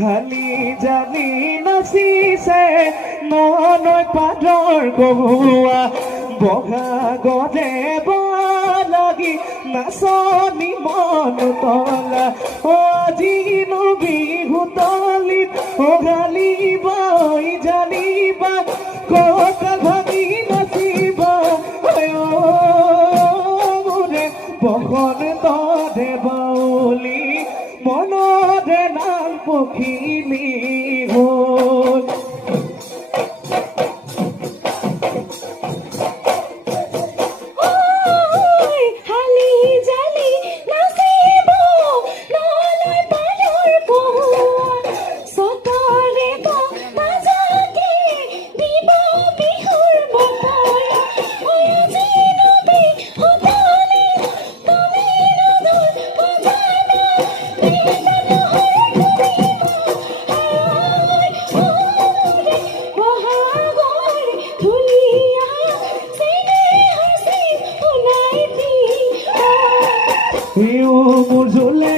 হালি জানি নাচিছে ননৈ পাদৰ গৰুৱা বহাগতে লাগি নাচনি মন তলা আজিনো বিহু তলিত গালিবা জানিবা কঁকাল ভাঙি নাচিবা মোৰে বসন্ততে বাউলি মনতে নাম পখিলি হ'ল মোৰ জোলে